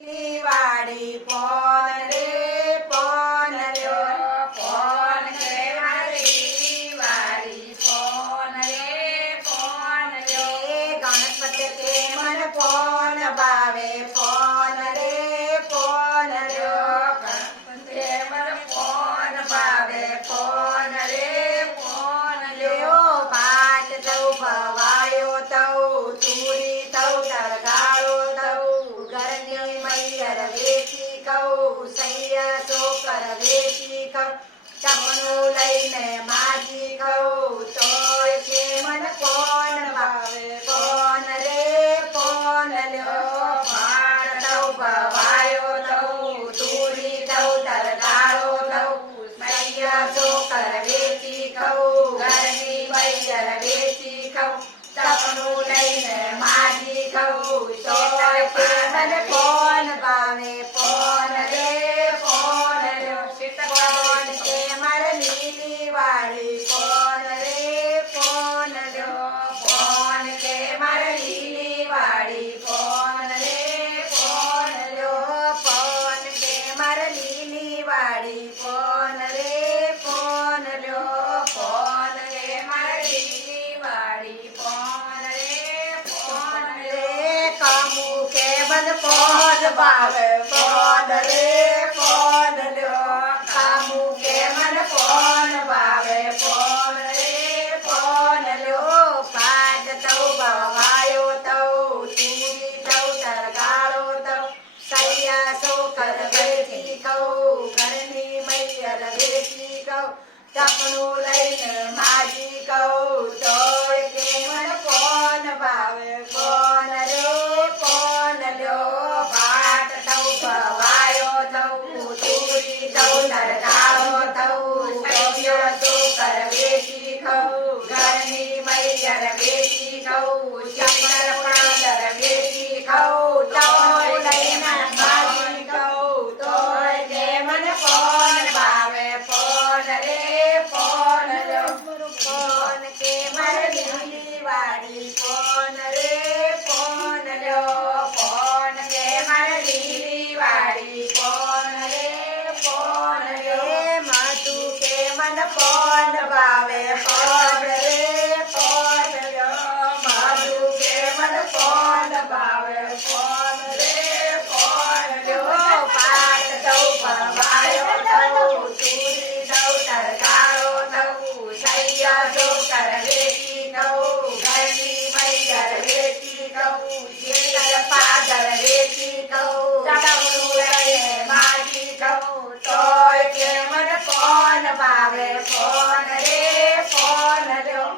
વાડી પોન રે પોન લ્યો પોન કે મારી વાડી પોન રે પોન લ્યો ગણપતિ કે મન પોન ભાવે પોન રે પોન લ્યો ગણપતિ કે મન પોન ભાવે પોન રે પોન લ્યો પાટ તૌ ભવાયો તૌ તુરી તૌ તરગાળો તૌ ઘરની મૈયર વેચી કઉ સૈયા ચોકર વેચી કઉ ચમનું લઈને માજી કઉ તોય કે મન કોણ ભાવે કોણ રે કોણ લ્યો પાડ તૌ ભવાયો તૌ તુરી તૌ તરગાળો તૌ સૈયા ચોકર વેચી કઉ ઘરની મૈયર વેચી કઉ ચમનું લઈને માજી કઉ તોય કે મન કોણ ભાવે કોણ રે કોણ લ્યો કોણ કે માર લીલી વાડી કોણ રે કોણ લ્યો કોણ કે માર લીલી વાડી કોણ રે કોણ લ્યો કોણ કે માર લીલી વાડી કોણ રે કોણ લ્યો કોણ કે માર લીલી વાડી કોણ રે કોણ રે કામુ કે મન કોણ ભાવે કોણ રે કોણ લ્યો કામુ કે મન કોણ ભાવે કોણ રે કોણ લ્યો પાદ તૌ ભવાયો તૌ તુરી તૌ તરગાળો તૌ સૈયા ચોકર વેચી કઉ ઘરની મૈયર વેચી કઉ ચપનું લઈને માજી કઉ તોય કે મન કોણ ભાવે કોણ રે કોણ લ્યો પાટ તૌ ભવાયો તૌ તુરી તૌ તરગાળો તૌ સૈયા ચોકર વેચી કઉ ઘરની મૈયર વેચી કઉ ચપર પાદર વેચી કઉ તોય લઈને માજી કઉ તોય કે મન કોણ ભાવે કોણ રે કોણ લ્યો કોણ કે માર લીલી વાડી કોણ રે કોણ લ્યો કોણ કે માર લીલી વાડી કોણ રે કોણ લ્યો માતુ કે મન કોણ ભાવે કોણ રે કોણ લ્યો માતુ કે મન કોણ ભાવે કોણ રે કોણ લ્યો પાટ તૌ ભવાયો તૌ તુરી તૌ તરગાળો તૌ સૈયા ચોકર વેચી કઉ ઘરની મૈયર વેચી કઉ શીતળ પાદર વેચી કઉ ચમનું લઈને માજી કઉ તોય કે મન કોણ ભાવે કોણ રે કોણ લ્યો